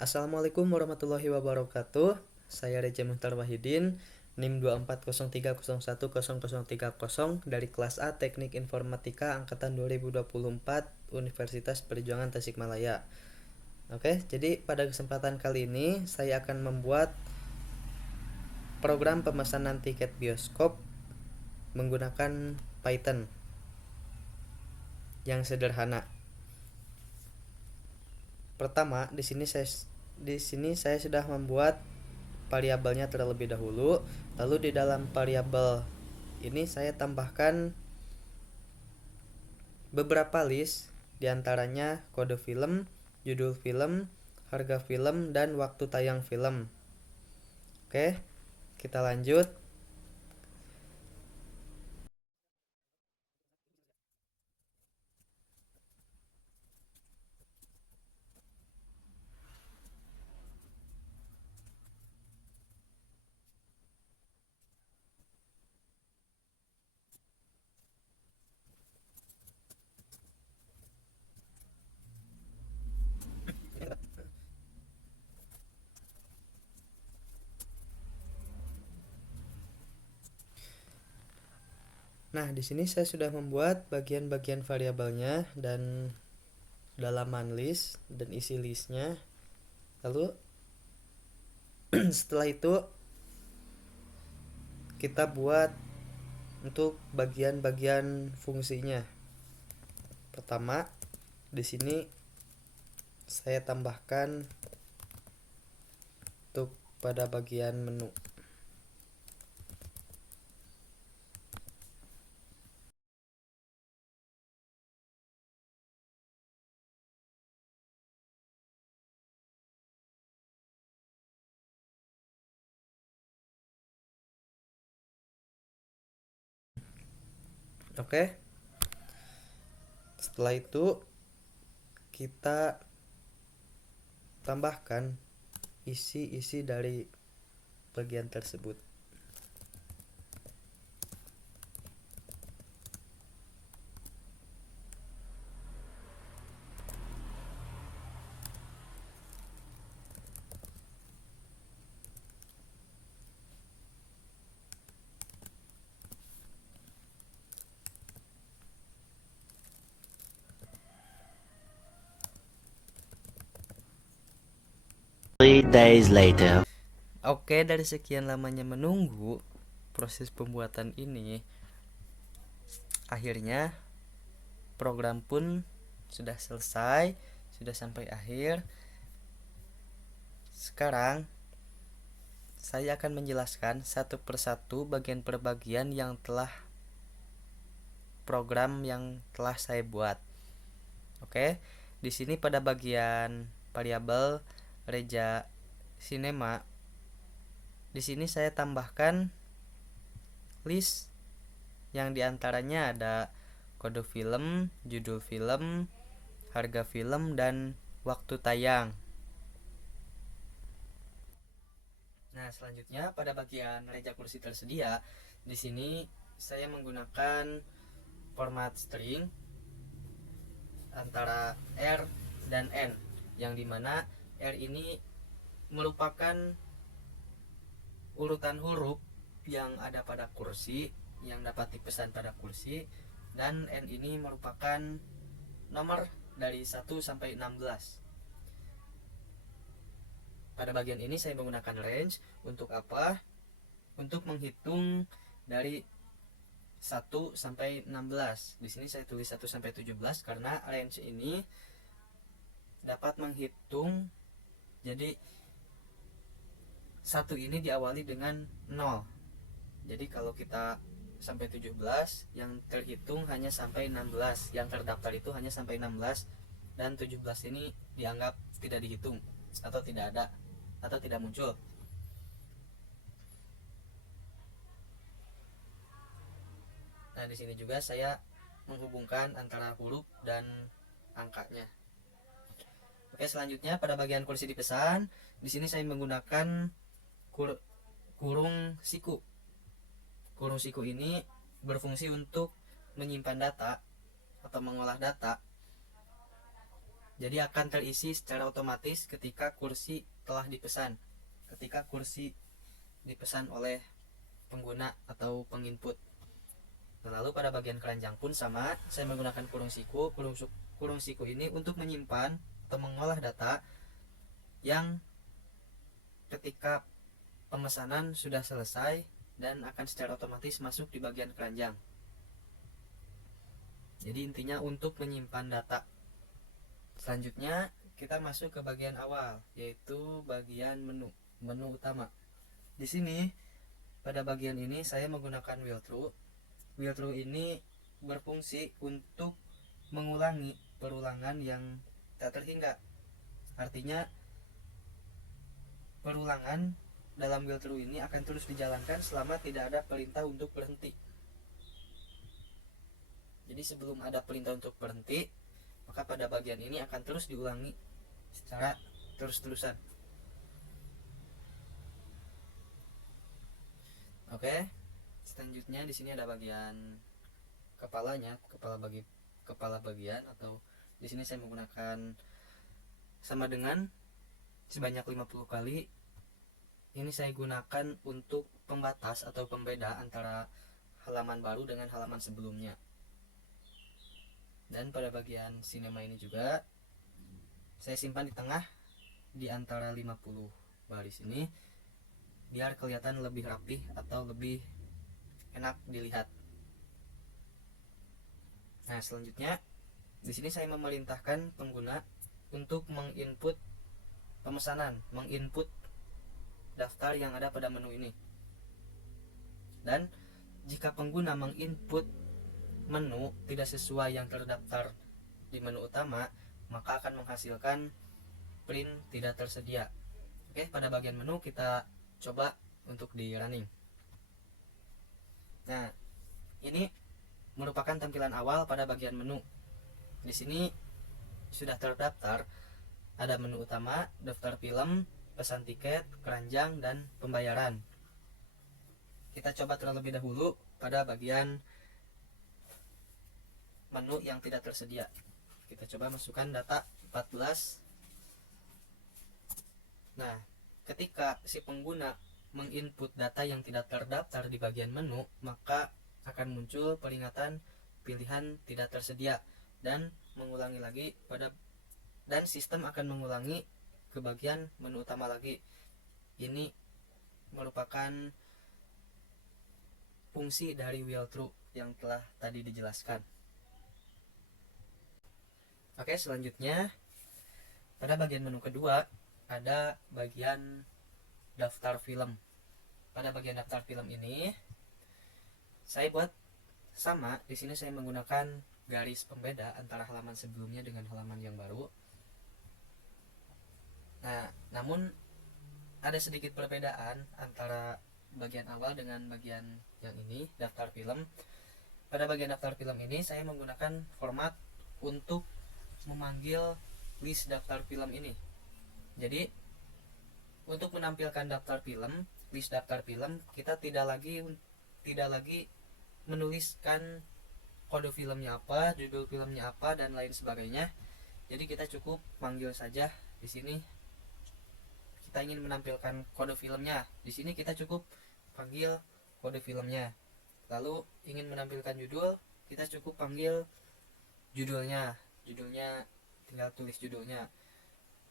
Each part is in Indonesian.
Assalamualaikum warahmatullahi wabarakatuh. Saya Reza Muhtar Wahidin, NIM 24030103030 dari kelas A Teknik Informatika angkatan 2024 Universitas Perjuangan Tasikmalaya. Oke, jadi pada kesempatan kali ini saya akan membuat program pemesanan tiket bioskop menggunakan Python yang sederhana. Pertama, di sini saya sudah membuat variabelnya terlebih dahulu. Lalu di dalam variabel ini saya tambahkan beberapa list, diantaranya kode film, judul film, harga film, dan waktu tayang film. Oke, kita lanjut. Nah, di sini saya sudah membuat bagian-bagian variabelnya dan dalaman list dan isi listnya. Lalu setelah itu kita buat untuk bagian-bagian fungsinya. Pertama, di sini saya tambahkan untuk pada bagian menu. Oke, setelah itu kita tambahkan isi-isi dari bagian tersebut. Three days later. Oke, dari sekian lamanya menunggu proses pembuatan ini, akhirnya program pun sudah selesai, sudah sampai akhir. Sekarang saya akan menjelaskan satu persatu bagian per bagian yang telah program yang telah saya buat. Oke, di sini pada bagian variabel Reja Cinema, di sini saya tambahkan list yang diantaranya ada kode film, judul film, harga film, dan waktu tayang. Nah, selanjutnya pada bagian reja kursi tersedia, di sini saya menggunakan format string antara R dan N, yang dimana R ini merupakan urutan huruf yang ada pada kursi yang dapat dipesan pada kursi, dan N ini merupakan nomor dari 1 sampai 16. Pada bagian ini saya menggunakan range untuk apa? Untuk menghitung dari 1 sampai 16. Di sini saya tulis 1 sampai 17 karena range ini dapat menghitung. Jadi 1 ini diawali dengan 0. Jadi kalau kita sampai 17, yang terhitung hanya sampai 16. Yang terdaftar itu hanya sampai 16, dan 17 ini dianggap tidak dihitung atau tidak ada atau tidak muncul. Nah, di sini juga saya menghubungkan antara huruf dan angkanya. Oke, selanjutnya pada bagian kursi dipesan, di sini saya menggunakan kurung siku. Kurung siku ini berfungsi untuk menyimpan data atau mengolah data. Jadi akan terisi secara otomatis ketika kursi telah dipesan. Ketika kursi dipesan oleh pengguna atau penginput. Lalu pada bagian keranjang pun sama, saya menggunakan kurung siku. Kurung siku ini untuk menyimpan atau mengolah data yang ketika pemesanan sudah selesai dan akan secara otomatis masuk di bagian keranjang. Jadi intinya untuk menyimpan data. Selanjutnya kita masuk ke bagian awal, yaitu bagian menu utama. Di sini pada bagian ini saya menggunakan wheel through. Wheel through ini berfungsi untuk mengulangi perulangan yang tak terhingga. Artinya perulangan dalam wheel through ini akan terus dijalankan selama tidak ada perintah untuk berhenti. Jadi sebelum ada perintah untuk berhenti, maka pada bagian ini akan terus diulangi secara terus-terusan. Oke, selanjutnya di sini ada bagian kepalanya, kepala bagian, atau di sini saya menggunakan sama dengan sebanyak 50 kali. Ini saya gunakan untuk pembatas atau pembeda antara halaman baru dengan halaman sebelumnya. Dan pada bagian sinema ini juga saya simpan di tengah di antara 50 baris ini biar kelihatan lebih rapih atau lebih enak dilihat. Nah, selanjutnya di sini saya memerintahkan pengguna untuk menginput pemesanan, menginput daftar yang ada pada menu ini. Dan jika pengguna menginput menu tidak sesuai yang terdaftar di menu utama, maka akan menghasilkan print tidak tersedia. Oke, pada bagian menu kita coba untuk di running. Nah, ini merupakan tampilan awal pada bagian menu. Di sini sudah terdaftar ada menu utama, daftar film, pesan tiket, keranjang, dan pembayaran. Kita coba terlebih dahulu pada bagian menu yang tidak tersedia. Kita coba masukkan data 14. Nah, ketika si pengguna menginput data yang tidak terdaftar di bagian menu, maka akan muncul peringatan pilihan tidak tersedia dan mengulangi lagi dan sistem akan mengulangi ke bagian menu utama lagi. Ini merupakan fungsi dari wheel through yang telah tadi dijelaskan. Oke, selanjutnya pada bagian menu kedua ada bagian daftar film. Pada bagian daftar film ini saya buat sama. Di sini saya menggunakan garis pembeda antara halaman sebelumnya dengan halaman yang baru. Nah, namun ada sedikit perbedaan antara bagian awal dengan bagian yang ini, daftar film. Pada bagian daftar film ini saya menggunakan format untuk memanggil list daftar film ini. Jadi untuk menampilkan daftar film, list daftar film, kita tidak lagi menuliskan kode filmnya apa, judul filmnya apa, dan lain sebagainya. Jadi kita cukup panggil saja. Di sini kita ingin menampilkan kode filmnya, di sini kita cukup panggil kode filmnya. Lalu ingin menampilkan judul, kita cukup panggil judulnya tinggal tulis judulnya.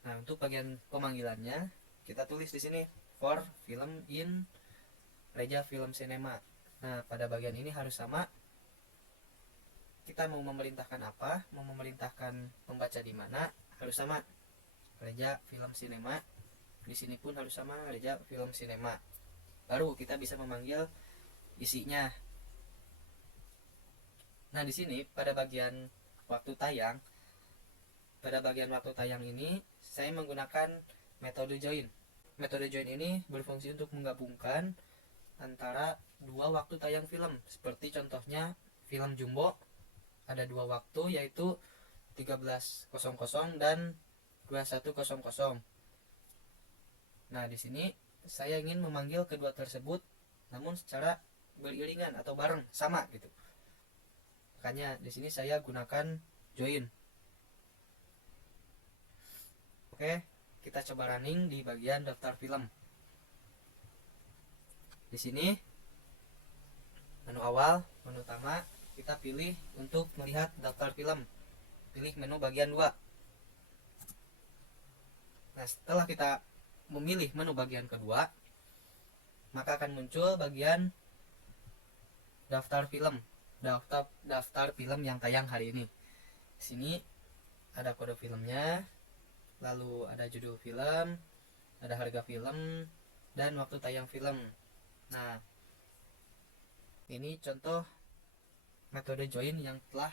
Nah, untuk bagian pemanggilannya kita tulis di sini for film in Reja Film Cinema. Nah, pada bagian ini harus sama. Kita mau memerintahkan apa, mau memerintahkan pembaca di mana, harus sama. Reja Film Cinema. Di sini pun harus sama, Reja Film Cinema. Baru kita bisa memanggil isinya. Nah, di sini pada bagian waktu tayang, ini saya menggunakan metode join. Metode join ini berfungsi untuk menggabungkan antara dua waktu tayang film. Seperti contohnya film Jumbo ada dua waktu, yaitu 13.00 dan 21.00. Nah, di sini saya ingin memanggil kedua tersebut namun secara beriringan atau bareng, sama gitu. Makanya di sini saya gunakan join. Oke, kita coba running di bagian daftar film. Di sini menu awal, menu utama, kita pilih untuk melihat daftar film. Pilih menu bagian 2. Nah, setelah kita memilih menu bagian kedua, maka akan muncul bagian daftar film. Daftar film yang tayang hari ini. Di sini ada kode filmnya, lalu ada judul film, ada harga film, dan waktu tayang film. Nah, ini contoh metode join yang telah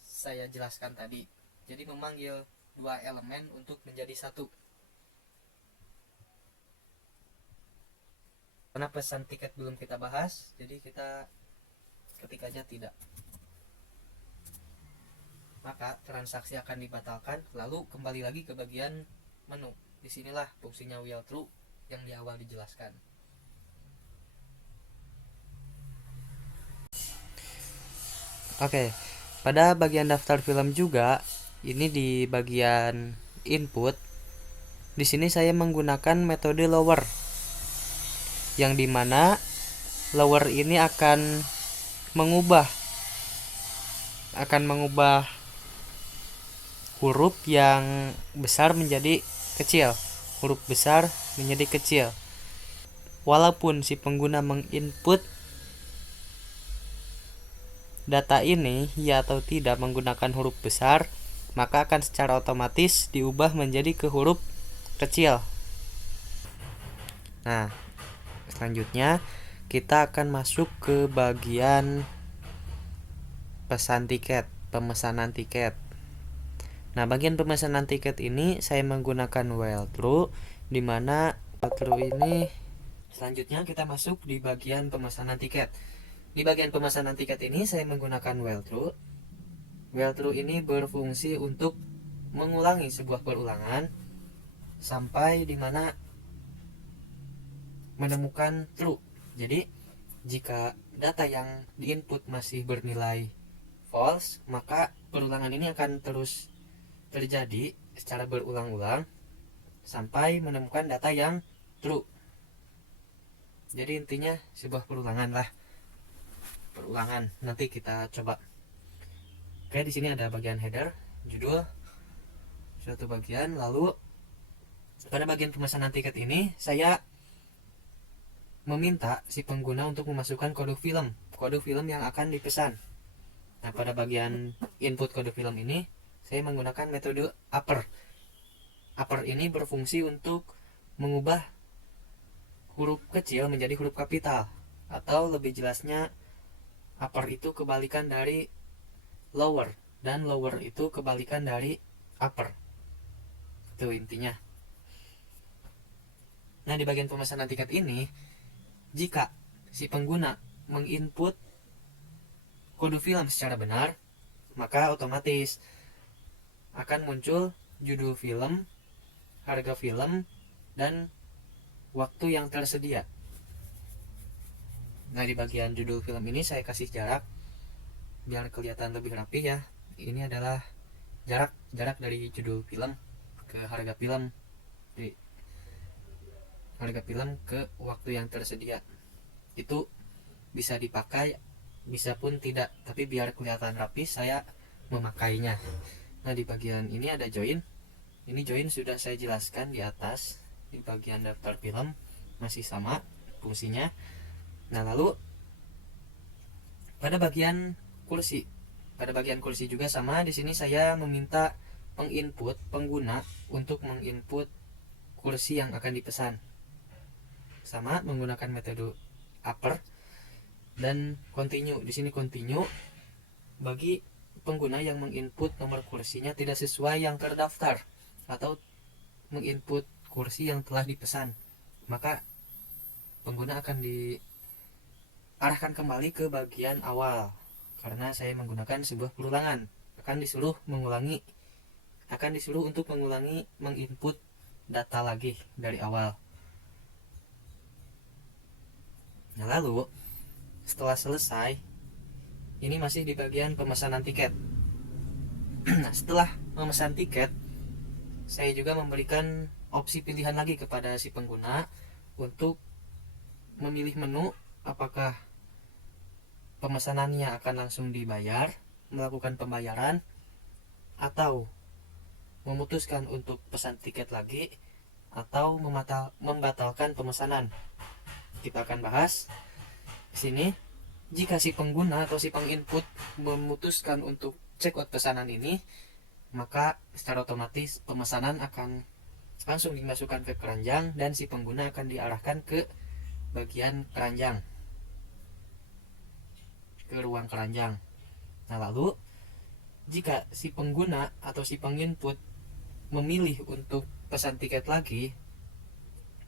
saya jelaskan tadi. Jadi memanggil dua elemen untuk menjadi satu. Karena pesan tiket belum kita bahas, jadi kita ketik aja tidak. Maka transaksi akan dibatalkan, lalu kembali lagi ke bagian menu. Disinilah fungsinya while true yang di awal dijelaskan. Oke, pada bagian daftar film juga, ini di bagian input. Di sini saya menggunakan metode lower, yang dimana lower ini akan mengubah huruf yang besar menjadi kecil, huruf besar menjadi kecil. Walaupun si pengguna menginput data ini ya atau tidak menggunakan huruf besar, maka akan secara otomatis diubah menjadi ke huruf kecil. Nah, selanjutnya kita akan masuk ke bagian pemesanan tiket. Nah, bagian pemesanan tiket ini saya menggunakan while true, di mana while true ini selanjutnya kita masuk di bagian pemesanan tiket. Di bagian pemesanan tiket ini saya menggunakan while true. While true ini berfungsi untuk mengulangi sebuah perulangan sampai di mana menemukan true. Jadi, jika data yang diinput masih bernilai false, maka perulangan ini akan terus terjadi secara berulang-ulang sampai menemukan data yang true. Jadi intinya sebuah perulangan. Nanti kita coba. Oke, di sini ada bagian header, judul, suatu bagian. Lalu pada bagian pemesanan tiket ini saya meminta si pengguna untuk memasukkan kode film yang akan dipesan. Nah, pada bagian input kode film ini saya menggunakan metode upper. Upper ini berfungsi untuk mengubah huruf kecil menjadi huruf kapital, atau lebih jelasnya upper itu kebalikan dari lower, dan lower itu kebalikan dari upper. Itu intinya. Nah, di bagian pemesanan tiket ini, jika si pengguna menginput kode film secara benar, maka otomatis akan muncul judul film, harga film, dan waktu yang tersedia. Nah, di bagian judul film ini saya kasih jarak biar kelihatan lebih rapi ya. Ini adalah jarak dari judul film ke harga film, di harga film ke waktu yang tersedia. Itu bisa dipakai, bisa pun tidak, tapi biar kelihatan rapi saya memakainya. Nah, di bagian ini ada join. Ini join sudah saya jelaskan di atas. Di bagian daftar film masih sama fungsinya. Nah, lalu pada bagian kursi juga sama. Di sini saya meminta pengguna untuk menginput kursi yang akan dipesan. Sama menggunakan metode upper dan continue. Di sini continue bagi pengguna yang menginput nomor kursinya tidak sesuai yang terdaftar atau menginput kursi yang telah dipesan, maka pengguna akan diarahkan kembali ke bagian awal. Karena saya menggunakan sebuah perulangan, akan disuruh untuk mengulangi menginput data lagi dari awal. Nah, lalu setelah selesai, ini masih di bagian pemesanan tiket. Nah, setelah memesan tiket, saya juga memberikan opsi pilihan lagi kepada si pengguna untuk memilih menu apakah pemesanannya akan langsung dibayar, melakukan pembayaran, atau memutuskan untuk pesan tiket lagi, atau membatalkan pemesanan. Kita akan bahas di sini. Jika si pengguna atau si penginput memutuskan untuk check out pesanan ini, maka secara otomatis pemesanan akan langsung dimasukkan ke keranjang dan si pengguna akan diarahkan ke bagian keranjang, ke ruang keranjang. Nah, lalu jika si pengguna atau si penginput memilih untuk pesan tiket lagi,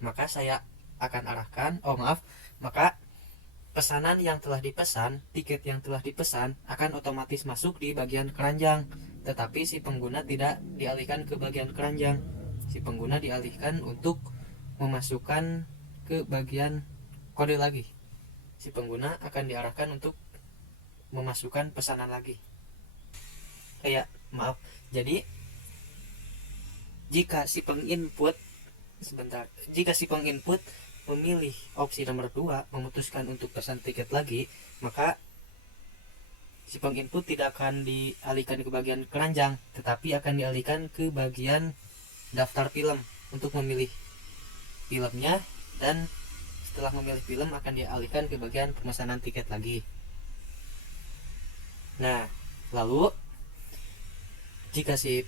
maka saya akan arahkan, maka pesanan yang telah dipesan, tiket yang telah dipesan akan otomatis masuk di bagian keranjang, tetapi si pengguna tidak dialihkan ke bagian keranjang. Si pengguna dialihkan untuk memasukkan ke bagian kode lagi. Si pengguna akan diarahkan untuk memasukkan pesanan lagi. Jadi jika si penginput memilih opsi nomor 2, memutuskan untuk pesan tiket lagi, maka si penginput tidak akan dialihkan ke bagian keranjang, tetapi akan dialihkan ke bagian daftar film untuk memilih filmnya, dan setelah memilih film akan dialihkan ke bagian pemesanan tiket lagi. Nah, lalu jika si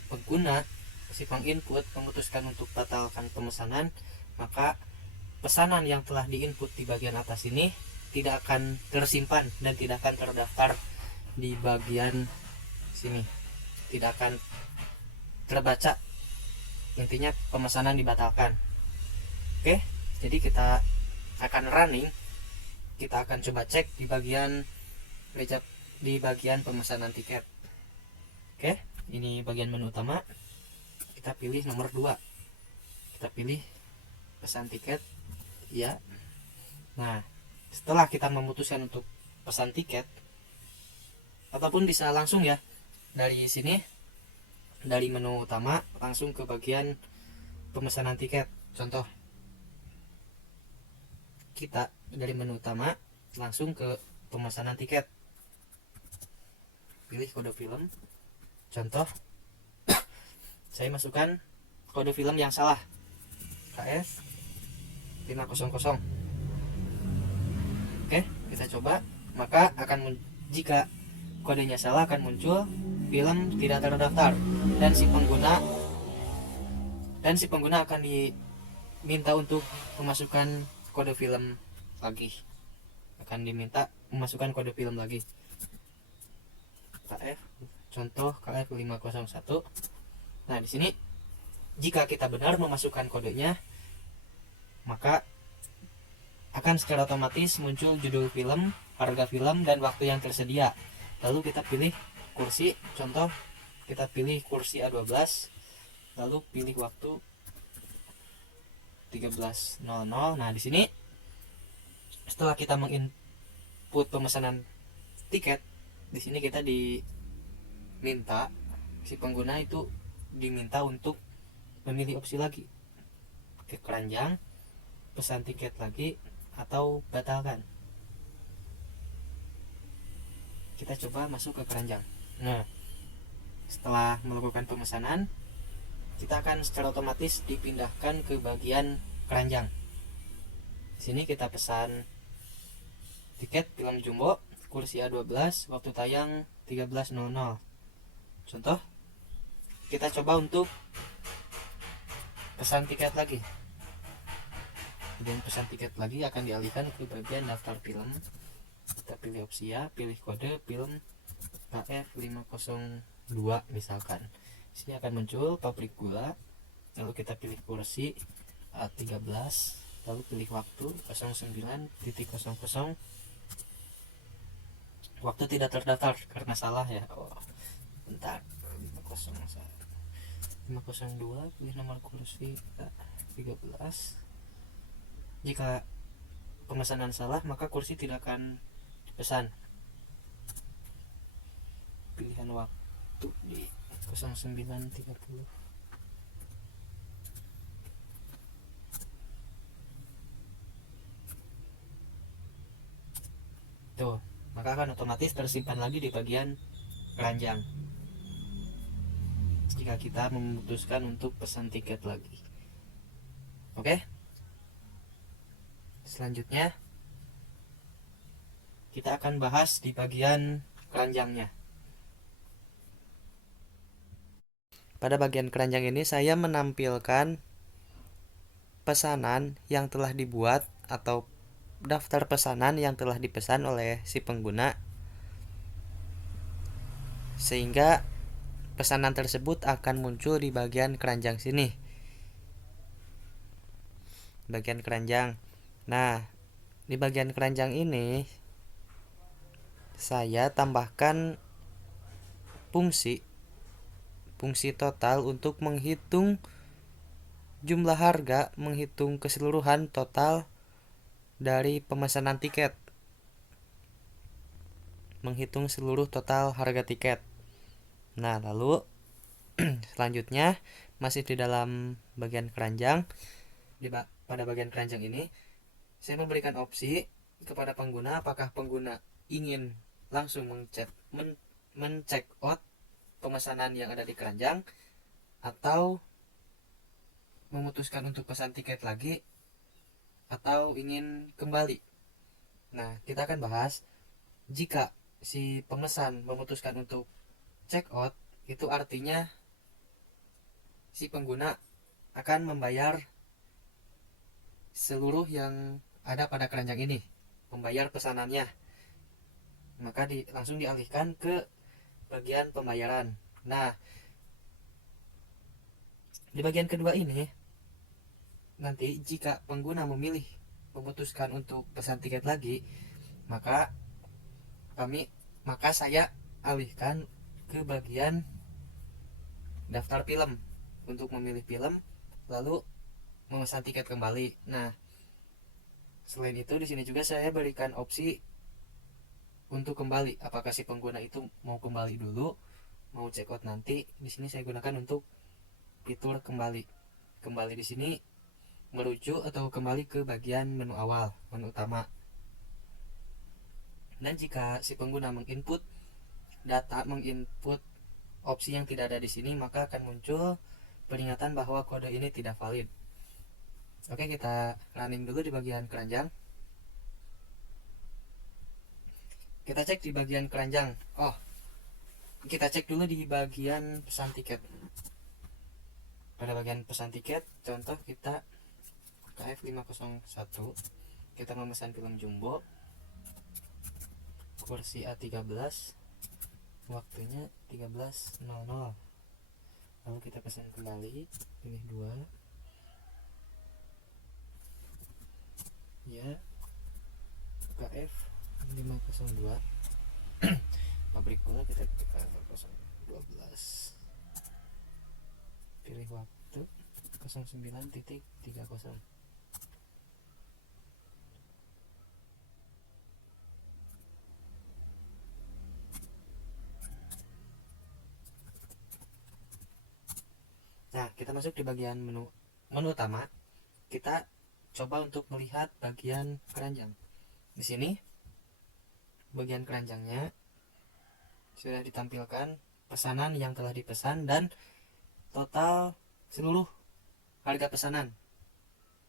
penginput memutuskan untuk batalkan pemesanan, maka pesanan yang telah diinput di bagian atas ini tidak akan tersimpan dan tidak akan terdaftar di bagian sini, tidak akan terbaca. Intinya pemesanan dibatalkan. Oke, jadi kita akan running, kita akan coba cek di bagian pemesanan tiket. Oke, ini bagian menu utama. Kita pilih nomor 2, kita pilih pesan tiket. Ya. Nah, setelah kita memutuskan untuk pesan tiket, ataupun bisa langsung ya dari sini, dari menu utama langsung ke bagian pemesanan tiket. Contoh, kita dari menu utama langsung ke pemesanan tiket, pilih kode film. Contoh, saya masukkan kode film yang salah, KF 500. Oke, kita coba. Maka jika kodenya salah akan muncul film tidak terdaftar, dan si pengguna akan diminta untuk memasukkan kode film lagi. KF, contoh KF 501. Nah, di sini jika kita benar memasukkan kodenya, maka akan secara otomatis muncul judul film, harga film, dan waktu yang tersedia. Lalu kita pilih kursi. Contoh, kita pilih kursi A12, lalu pilih waktu 13.00. Nah, di sini setelah kita menginput pemesanan tiket, di sini kita diminta, si pengguna itu diminta untuk memilih opsi lagi, ke keranjang, pesan tiket lagi, atau batalkan. Kita coba masuk ke keranjang. Nah, setelah melakukan pemesanan, kita akan secara otomatis dipindahkan ke bagian keranjang. Di sini kita pesan tiket film jumbo, kursi A12, waktu tayang 13.00. Contoh, kita coba untuk pesan tiket lagi. Kemudian pesan tiket lagi akan dialihkan ke bagian daftar film. Kita pilih opsi ya, pilih kode film KF 502 misalkan. Di sini akan muncul pabrik gula, lalu kita pilih kursi A13, lalu pilih waktu 09.00. Waktu tidak terdaftar karena salah ya. Bentar, 502, pilih nomor kursi A13. Jika pemesanan salah, maka kursi tidak akan dipesan. Pilihan waktu di 09.30. Tuh, maka akan otomatis tersimpan lagi di bagian keranjang jika kita memutuskan untuk pesan tiket lagi. Oke, selanjutnya kita akan bahas di bagian keranjangnya. Pada bagian keranjang ini saya menampilkan pesanan yang telah dibuat atau daftar pesanan yang telah dipesan oleh si pengguna, sehingga pesanan tersebut akan muncul di bagian keranjang sini, bagian keranjang. Nah, di bagian keranjang ini saya tambahkan fungsi total untuk menghitung jumlah harga, menghitung keseluruhan total dari pemesanan tiket, menghitung seluruh total harga tiket. Nah, lalu selanjutnya masih di dalam bagian keranjang, pada bagian keranjang ini saya memberikan opsi kepada pengguna apakah pengguna ingin langsung mencek out pemesanan yang ada di keranjang atau memutuskan untuk pesan tiket lagi atau ingin kembali. Nah, kita akan bahas jika si pemesan memutuskan untuk check out, itu artinya si pengguna akan membayar seluruh yang ada pada keranjang ini, membayar pesanannya. Maka langsung dialihkan ke bagian pembayaran. Nah, di bagian kedua ini nanti jika pengguna memutuskan untuk pesan tiket lagi, maka saya alihkan ke bagian daftar film untuk memilih film lalu memesan tiket kembali. Nah, selain itu di sini juga saya berikan opsi untuk kembali. Apakah si pengguna itu mau kembali dulu, mau check out nanti? Di sini saya gunakan untuk fitur kembali. Kembali di sini merujuk atau kembali ke bagian menu awal, menu utama. Dan jika si pengguna menginput opsi yang tidak ada di sini, maka akan muncul peringatan bahwa kode ini tidak valid. Oke, kita running dulu di bagian keranjang. Kita cek di bagian keranjang. Kita cek dulu di bagian pesan tiket. Pada bagian pesan tiket, contoh kita KF501, kita memesan film Jumbo kursi A13, waktunya 13.00. Lalu kita pesan kembali, pilih 2 ya, KF 502 pabrik gula, kita ke 012, pilih waktu 09.30. Nah, kita masuk di bagian menu utama. Kita coba untuk melihat bagian keranjang. Di sini bagian keranjangnya sudah ditampilkan pesanan yang telah dipesan dan total seluruh harga pesanan,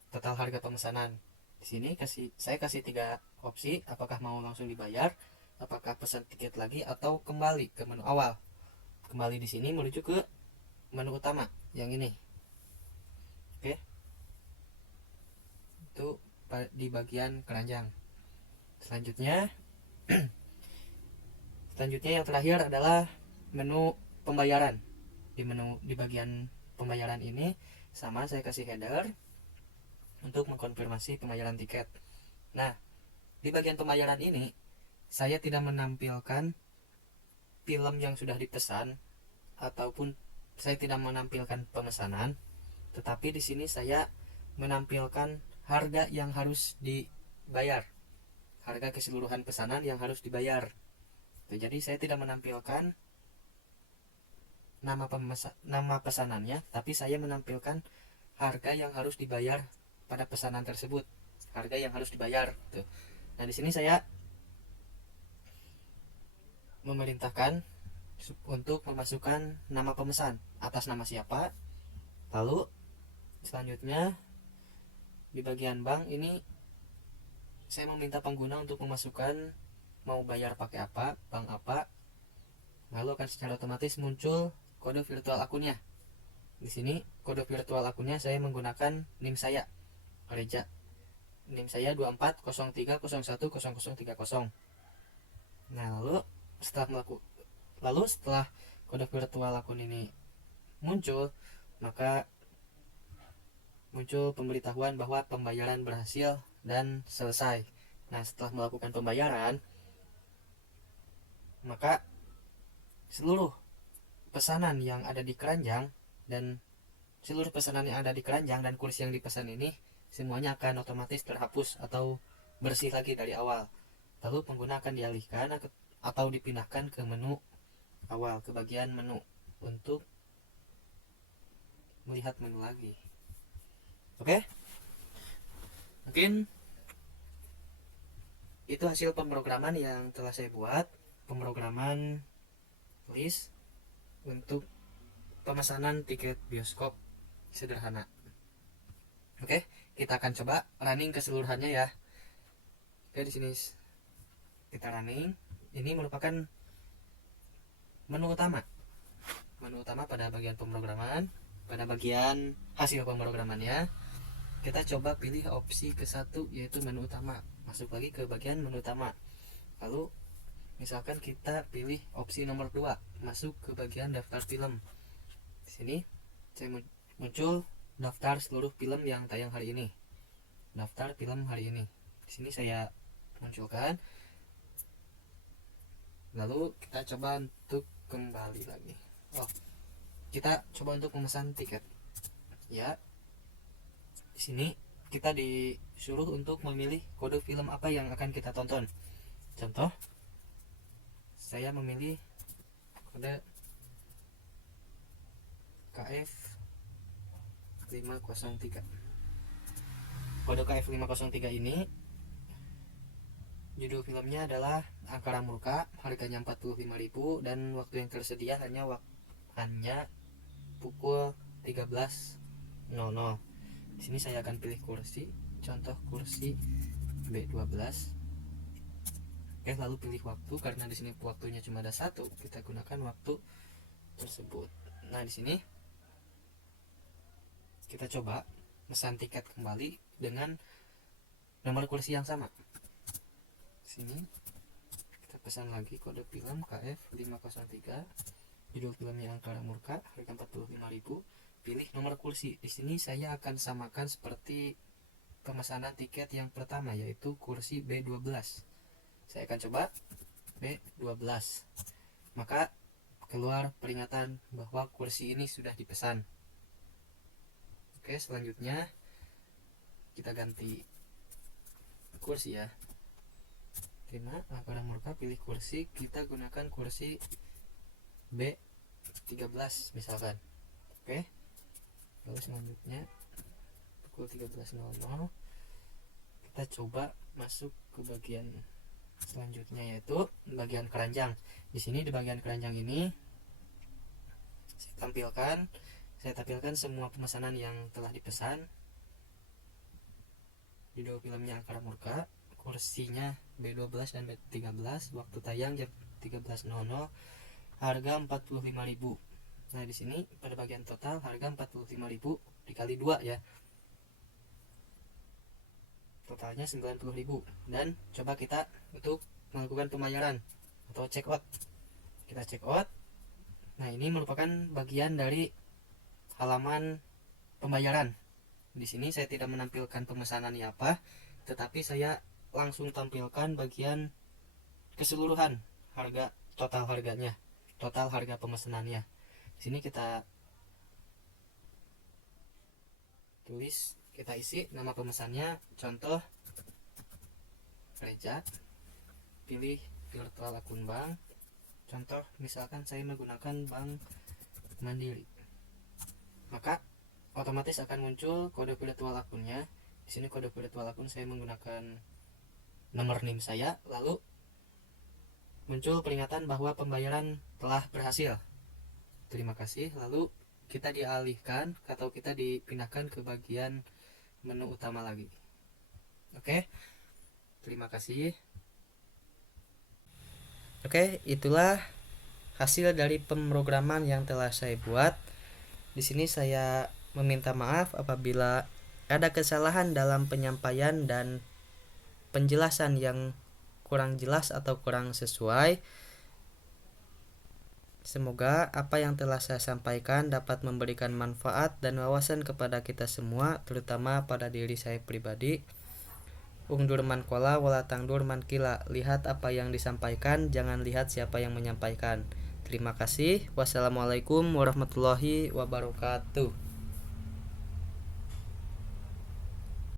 total harga pemesanan. Di sini saya kasih 3 opsi, apakah mau langsung dibayar, apakah pesan tiket lagi, atau kembali ke menu awal. Kembali di sini menuju ke menu utama yang ini. Oke, itu di bagian keranjang. Selanjutnya yang terakhir adalah menu pembayaran. Di bagian pembayaran ini sama, saya kasih header untuk mengkonfirmasi pembayaran tiket. Nah, di bagian pembayaran ini saya tidak menampilkan film yang sudah dipesan ataupun saya tidak menampilkan pemesanan, tetapi di sini saya menampilkan harga yang harus dibayar, harga keseluruhan pesanan yang harus dibayar. Jadi saya tidak menampilkan nama pesanannya, tapi saya menampilkan harga yang harus dibayar pada pesanan tersebut, harga yang harus dibayar. Tuh. Nah, di sini saya memerintahkan untuk memasukkan nama pemesan atas nama siapa. Lalu selanjutnya di bagian bank ini saya meminta pengguna untuk memasukkan mau bayar pakai apa, bank apa. Lalu akan secara otomatis muncul kode virtual akunnya. Di sini kode virtual akunnya saya menggunakan NIM saya, Reja. NIM saya 2403010030. Nah, setelah kode virtual akun ini muncul, maka muncul pemberitahuan bahwa pembayaran berhasil dan selesai. Nah, setelah melakukan pembayaran, maka seluruh pesanan yang ada di keranjang dan kursi yang dipesan ini semuanya akan otomatis terhapus atau bersih lagi dari awal. Lalu pengguna akan dialihkan atau dipindahkan ke menu awal, ke bagian menu untuk melihat menu lagi. Oke? Mungkin itu hasil pemrograman yang telah saya buat, pemrograman list untuk pemesanan tiket bioskop sederhana. Oke, kita akan coba running keseluruhannya ya. Oke, di sini kita running. Ini merupakan menu utama. Menu utama pada bagian pemrograman. Pada bagian hasil pemrogramannya, kita coba pilih opsi ke-1 yaitu menu utama. Masuk lagi ke bagian menu utama. Lalu misalkan kita pilih opsi nomor 2, masuk ke bagian daftar film. Di sini saya muncul daftar seluruh film yang tayang hari ini. Daftar film hari ini. Di sini saya munculkan. Lalu kita coba untuk kembali lagi. Kita coba untuk memesan tiket. Ya. Di sini kita disuruh untuk memilih kode film apa yang akan kita tonton. Contoh, saya memilih kode KF 503. Kode KF 503 ini judul filmnya adalah Angkara Murka, harganya 45.000 dan waktu yang tersedia hanya pukul 13.00. Di sini saya akan pilih kursi, contoh kursi B12. Oke, lalu pilih waktu, karena di sini waktunya cuma ada 1, kita gunakan waktu tersebut. Nah, di sini kita coba pesan tiket kembali dengan nomor kursi yang sama. Di sini kita pesan lagi kode film KF 503, judul filmnya Angkara Murka, harga 45.000. Pilih nomor kursi. Di sini saya akan samakan seperti pemesanan tiket yang pertama, yaitu kursi B12. Saya akan coba B12. Maka keluar peringatan bahwa kursi ini sudah dipesan. Oke, selanjutnya kita ganti kursi ya. Terima, Angkara Murka, pilih kursi, kita gunakan kursi B13 misalkan. Oke. Lalu selanjutnya pukul 13.00 kita coba masuk ke bagian selanjutnya, yaitu bagian keranjang. Di sini di bagian keranjang ini saya tampilkan semua pemesanan yang telah dipesan. Judul filmnya Angkara Murka, kursinya B12 dan B13, waktu tayang jam 13.00, harga 45.000. Nah, di sini pada bagian total harga 45.000 dikali 2 ya. Totalnya 90.000. Dan coba kita untuk melakukan pembayaran atau check out. Kita check out. Nah, ini merupakan bagian dari halaman pembayaran. Di sini saya tidak menampilkan pemesanannya apa, tetapi saya langsung tampilkan bagian keseluruhan harga, total harganya, total harga pemesanannya. Di sini kita tulis, kita isi nama pemesannya, contoh Reja, pilih virtual akun bank, contoh misalkan saya menggunakan Bank Mandiri, maka otomatis akan muncul kode virtual akunnya. Di sini kode virtual akun saya menggunakan nomor NIM saya, lalu muncul peringatan bahwa pembayaran telah berhasil. Terima kasih. Lalu kita dialihkan atau kita dipindahkan ke bagian menu utama lagi. Oke. Terima kasih. Oke, itulah hasil dari pemrograman yang telah saya buat. Di sini saya meminta maaf apabila ada kesalahan dalam penyampaian dan penjelasan yang kurang jelas atau kurang sesuai. Semoga apa yang telah saya sampaikan dapat memberikan manfaat dan wawasan kepada kita semua, terutama pada diri saya pribadi. Ungdur man kola wala tangdur man kila. Lihat apa yang disampaikan, jangan lihat siapa yang menyampaikan. Terima kasih. Wassalamualaikum warahmatullahi wabarakatuh.